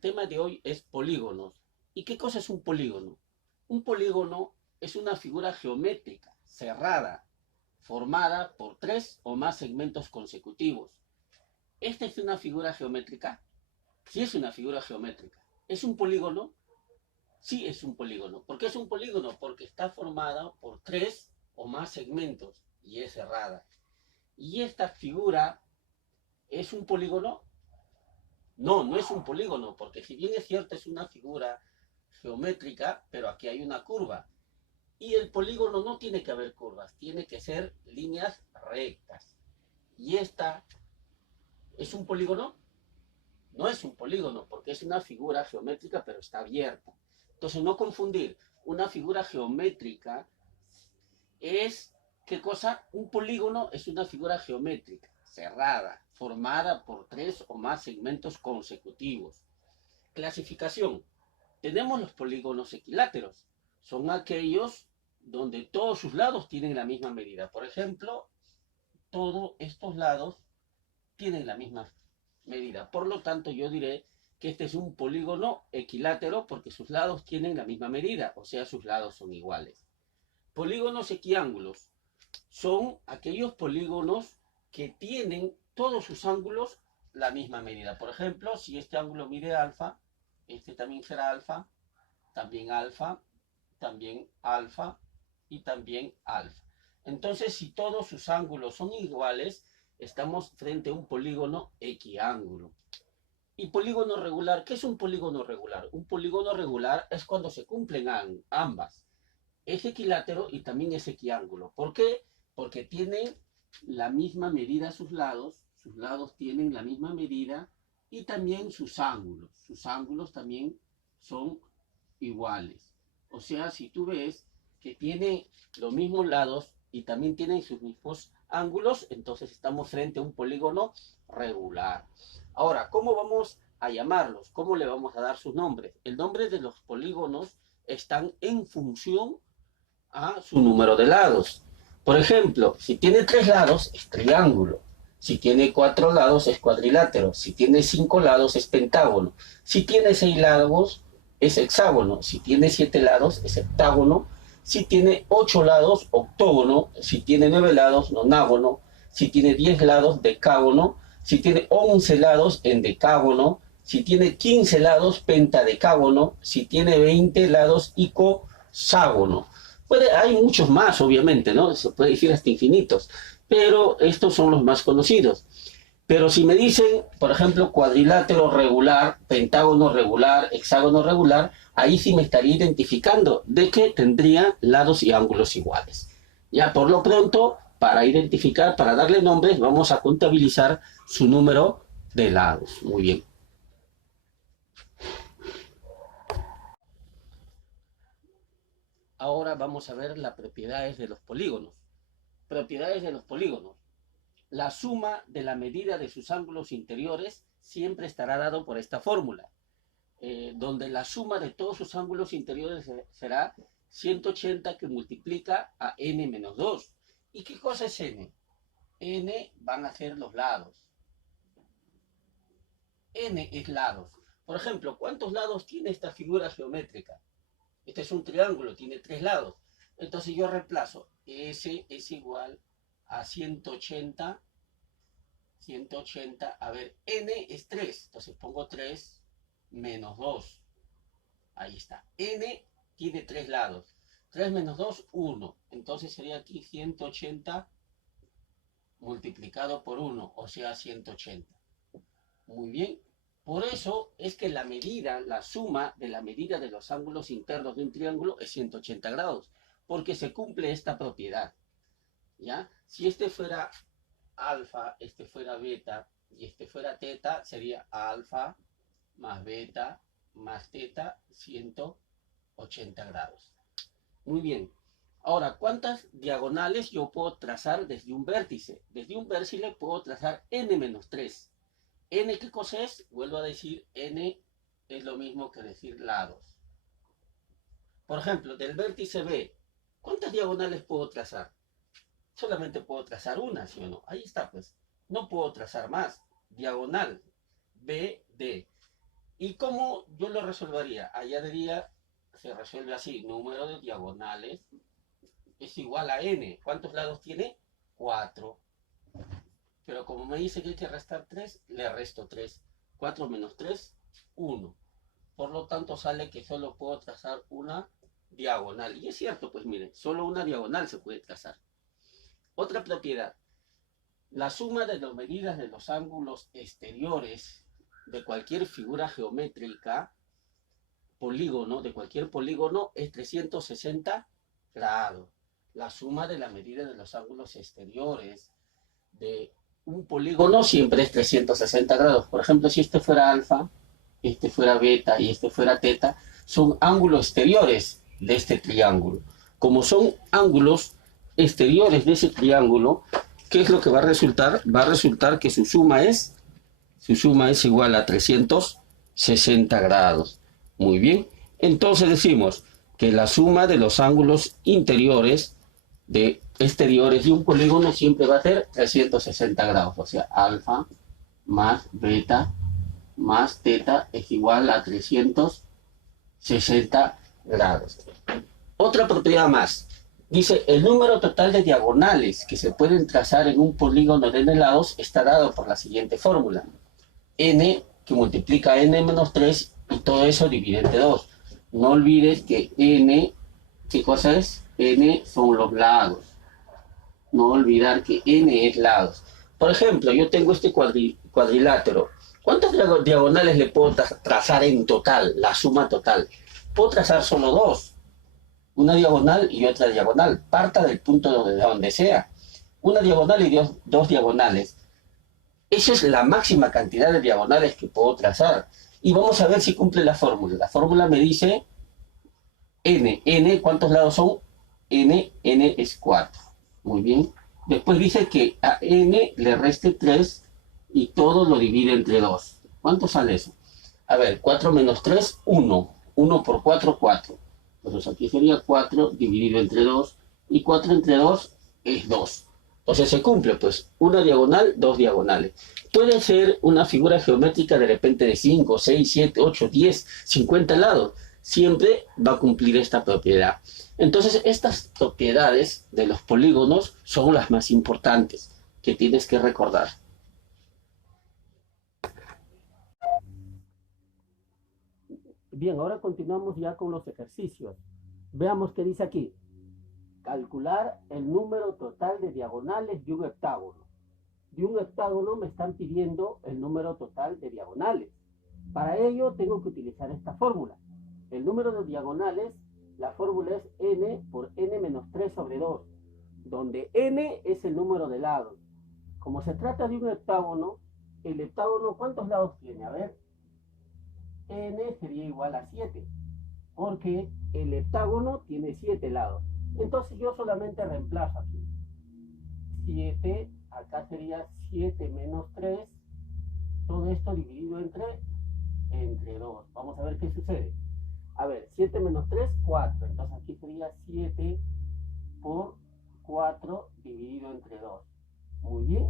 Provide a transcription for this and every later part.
el tema de hoy es polígonos. ¿Y qué cosa es un polígono? Un polígono es una figura geométrica cerrada, formada por tres o más segmentos consecutivos. ¿Esta es una figura geométrica? Sí es una figura geométrica. ¿Es un polígono? Sí es un polígono. ¿Por qué es un polígono? Porque está formada por tres o más segmentos y es cerrada. ¿Y esta figura es un polígono? No, no es un polígono, porque si bien es cierto es una figura geométrica, pero aquí hay una curva. Y el polígono no tiene que haber curvas, tiene que ser líneas rectas. ¿Y esta es un polígono? No es un polígono, porque es una figura geométrica, pero está abierta. Entonces, no confundir. Una figura geométrica es, ¿qué cosa? Un polígono es una figura geométrica, cerrada, formada por tres o más segmentos consecutivos. Clasificación. Tenemos los polígonos equiláteros. Son aquellos donde todos sus lados tienen la misma medida. Por ejemplo, todos estos lados tienen la misma medida. Por lo tanto, yo diré que este es un polígono equilátero porque sus lados tienen la misma medida, o sea, sus lados son iguales. Polígonos equiángulos son aquellos polígonos que tienen todos sus ángulos la misma medida. Por ejemplo, si este ángulo mide alfa, este también será alfa, también alfa, también alfa y también alfa. Entonces, si todos sus ángulos son iguales, estamos frente a un polígono equiángulo. ¿Y polígono regular? ¿Qué es un polígono regular? Un polígono regular es cuando se cumplen ambas. Es equilátero y también es equiángulo. ¿Por qué? Porque tienen la misma medida sus lados tienen la misma medida y también sus ángulos. Sus ángulos también son iguales. O sea, si tú ves que tiene los mismos lados y también tienen sus mismos ángulos, entonces estamos frente a un polígono regular. Ahora, ¿cómo vamos a llamarlos? ¿Cómo le vamos a dar sus nombres? El nombre de los polígonos están en función a su número de lados. Por ejemplo, si tiene tres lados es triángulo. Si tiene cuatro lados es cuadrilátero. Si tiene cinco lados es pentágono. Si tiene seis lados es hexágono. Si tiene siete lados es heptágono. Si tiene ocho lados, octógono. Si tiene nueve lados, nonágono. Si tiene 10 lados, decágono. Si tiene 11 lados, endecágono. Si tiene 15 lados, pentadecágono. Si tiene 20 lados, icoságono. Hay muchos más, obviamente, ¿no? Se puede decir hasta infinitos, pero estos son los más conocidos. Pero si me dicen, por ejemplo, cuadrilátero regular, pentágono regular, hexágono regular, ahí sí me estaría identificando de que tendría lados y ángulos iguales. Ya por lo pronto, para identificar, para darle nombres, vamos a contabilizar su número de lados. Muy bien. Ahora vamos a ver las propiedades de los polígonos. Propiedades de los polígonos. La suma de la medida de sus ángulos interiores siempre estará dado por esta fórmula, donde la suma de todos sus ángulos interiores será 180 que multiplica a n menos 2. ¿Y qué cosa es n? N van a ser los lados. N es lados. Por ejemplo, ¿cuántos lados tiene esta figura geométrica? Este es un triángulo, tiene tres lados. Entonces yo reemplazo. S es igual a 180. A ver, n es 3, entonces pongo 3 menos 2. Ahí está. N tiene tres lados. 3 menos 2, 1. Entonces sería aquí 180 multiplicado por 1, o sea 180. Muy bien. Por eso es que la medida, la suma de la medida de los ángulos internos de un triángulo es 180 grados, porque se cumple esta propiedad. ¿Ya? Si este fuera alfa, este fuera beta y este fuera teta, sería alfa más beta más teta 180 grados. Muy bien. Ahora, ¿cuántas diagonales yo puedo trazar desde un vértice? Desde un vértice puedo trazar n menos 3. ¿N qué cosa es? Vuelvo a decir, n es lo mismo que decir lados. Por ejemplo, del vértice B, ¿cuántas diagonales puedo trazar? Solamente puedo trazar una, ¿sí o no? Ahí está, pues. No puedo trazar más. Diagonal, BD. ¿Y cómo yo lo resolvería? Allá diría, se resuelve así, número de diagonales es igual a n. ¿Cuántos lados tiene? 4. Pero como me dice que hay que restar 3, le resto 3. 4 menos 3, 1. Por lo tanto sale que solo puedo trazar una diagonal. Y es cierto, pues miren, solo una diagonal se puede trazar. Otra propiedad. La suma de las medidas de los ángulos exteriores de cualquier figura geométrica, polígono, de cualquier polígono, es 360 grados. La suma de la medida de los ángulos exteriores de un polígono siempre es 360 grados. Por ejemplo, si este fuera alfa, este fuera beta y este fuera teta, son ángulos exteriores de este triángulo. Como son ángulos exteriores de ese triángulo, ¿qué es lo que va a resultar? Va a resultar que su suma es igual a 360 grados. Muy bien. Entonces decimos que la suma de los ángulos interiores de exteriores de un polígono siempre va a ser 360 grados. O sea, alfa más beta más teta es igual a 360 grados. Otra propiedad más. Dice, el número total de diagonales que se pueden trazar en un polígono de n lados está dado por la siguiente fórmula. N que multiplica n menos 3 y todo eso divide entre 2. No olvides que n, ¿qué cosa es? N son los lados. No olvidar que n es lados. Por ejemplo, yo tengo este cuadrilátero. ¿Cuántas diagonales le puedo trazar en total, la suma total? Puedo trazar solo dos. Una diagonal y otra diagonal. Parta del punto de donde sea. Una diagonal y dos diagonales. Esa es la máxima cantidad de diagonales que puedo trazar. Y vamos a ver si cumple la fórmula. La fórmula me dice n. ¿Cuántos lados son? N es 4. Muy bien. Después dice que a n le reste 3 y todo lo divide entre 2. ¿Cuánto sale eso? A ver, 4 menos 3, 1. 1 por 4, 4. Entonces aquí sería 4 dividido entre 2. Y 4 entre 2 es 2. Entonces se cumple, pues, una diagonal, dos diagonales. Puede ser una figura geométrica de repente de 5, 6, 7, 8, 10, 50 lados. Siempre va a cumplir esta propiedad. Entonces, estas propiedades de los polígonos son las más importantes que tienes que recordar. Bien, ahora continuamos ya con los ejercicios. Veamos qué dice aquí. Calcular el número total de diagonales de un heptágono. De un heptágono me están pidiendo el número total de diagonales. Para ello tengo que utilizar esta fórmula. El número de diagonales, la fórmula es n por n menos 3 sobre 2, donde n es el número de lados. Como se trata de un heptágono, el heptágono, ¿cuántos lados tiene? A ver, n sería igual a 7, porque el heptágono tiene 7 lados. Entonces yo solamente reemplazo aquí. 7, acá sería 7 menos 3, todo esto dividido entre 2. Vamos a ver qué sucede. A ver, 7 menos 3, 4. Entonces aquí sería 7 por 4 dividido entre 2. Muy bien.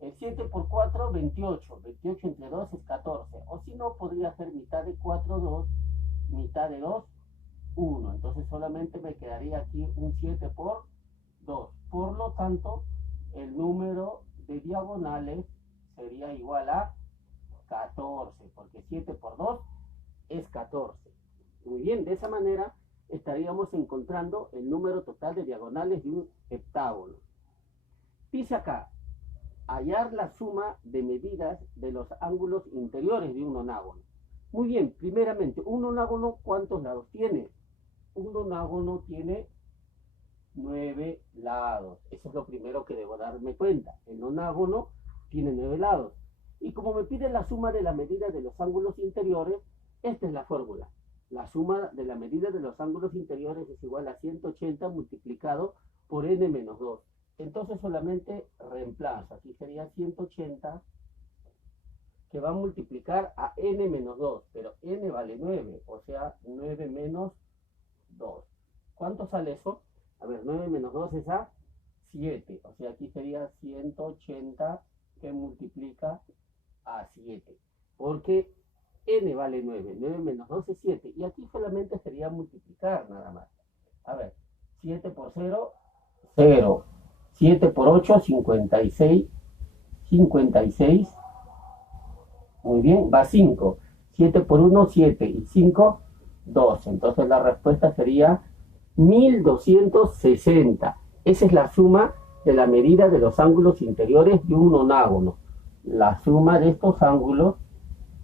El 7 por 4, 28. 28 entre 2 es 14. O si no, podría ser mitad de 4, 2. Mitad de 2, 1. Entonces solamente me quedaría aquí un 7 por 2. Por lo tanto, el número de diagonales sería igual a 14. Porque 7 por 2 es 14. Muy bien, de esa manera estaríamos encontrando el número total de diagonales de un heptágono. Dice acá, hallar la suma de medidas de los ángulos interiores de un nonágono. Muy bien, primeramente, un nonágono, ¿cuántos lados tiene? Un nonágono tiene 9 lados. Eso es lo primero que debo darme cuenta. El nonágono tiene 9 lados. Y como me pide la suma de la medida de los ángulos interiores, esta es la fórmula. La suma de la medida de los ángulos interiores es igual a 180 multiplicado por n menos 2. Entonces solamente reemplazo. Aquí sería 180 que va a multiplicar a n menos 2. Pero n vale 9, o sea, 9 menos 2. ¿Cuánto sale eso? A ver, 9 menos 2 es a 7. O sea, aquí sería 180 que multiplica a 7. Porque n vale 9. 9 menos 2 es 7. Y aquí solamente sería multiplicar nada más. A ver, 7 por 0, 0. 7 por 8, 56. 56. Muy bien, va 5. 7 por 1, 7. Y 5, 12. Entonces la respuesta sería 1260. Esa es la suma de la medida de los ángulos interiores de un nonágono. La suma de estos ángulos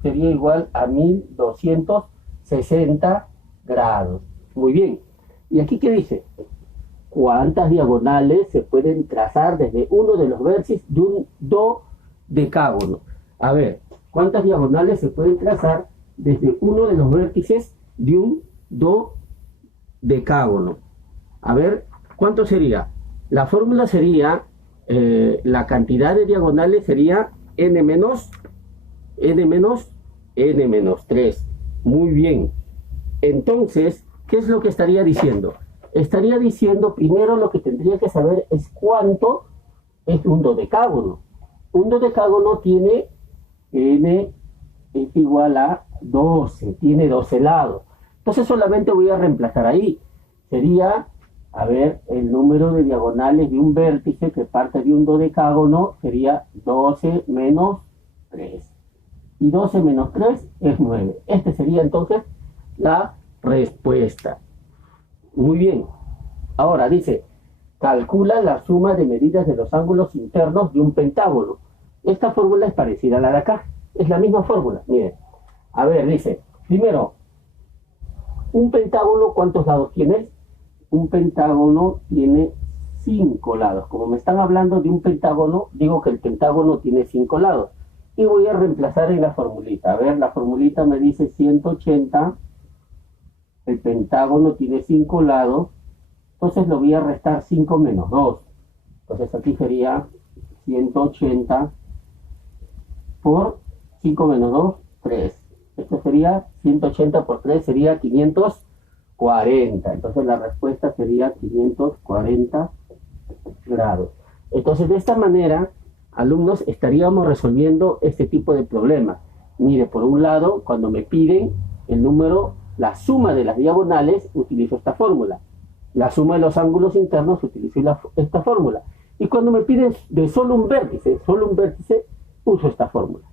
sería igual a 1260 grados. Muy bien. ¿Y aquí qué dice? ¿Cuántas diagonales se pueden trazar desde uno de los vértices de un dodecágono? A ver, ¿cuántas diagonales se pueden trazar desde uno de los vértices de un dodecágono? A ver, ¿cuánto sería? La fórmula sería, la cantidad de diagonales sería n menos 3. Muy bien. Entonces, ¿qué es lo que estaría diciendo? Estaría diciendo, primero lo que tendría que saber es cuánto es un dodecágono. Un dodecágono tiene n es igual a 12, tiene 12 lados. Entonces solamente voy a reemplazar ahí. Sería, a ver, el número de diagonales de un vértice que parte de un dodecágono sería 12 menos 3. Y 12 menos 3 es 9. Este sería entonces la respuesta. Muy bien. Ahora dice, calcula la suma de medidas de los ángulos internos de un pentágono. Esta fórmula es parecida a la de acá. Es la misma fórmula. Miren. A ver, dice, primero, un pentágono, ¿cuántos lados tiene? Un pentágono tiene 5 lados. Como me están hablando de un pentágono, digo que el pentágono tiene 5 lados. Y voy a reemplazar en la formulita. A ver, la formulita me dice 180. El pentágono tiene 5 lados. Entonces lo voy a restar 5 menos 2. Entonces aquí sería 180 por 5 menos 2, 3. Esto sería 180 por 3, sería 540. Entonces la respuesta sería 540 grados. Entonces de esta manera, alumnos, estaríamos resolviendo este tipo de problemas. Mire, por un lado, cuando me piden el número, la suma de las diagonales, utilizo esta fórmula. La suma de los ángulos internos, utilizo esta fórmula. Y cuando me piden de solo un vértice, uso esta fórmula.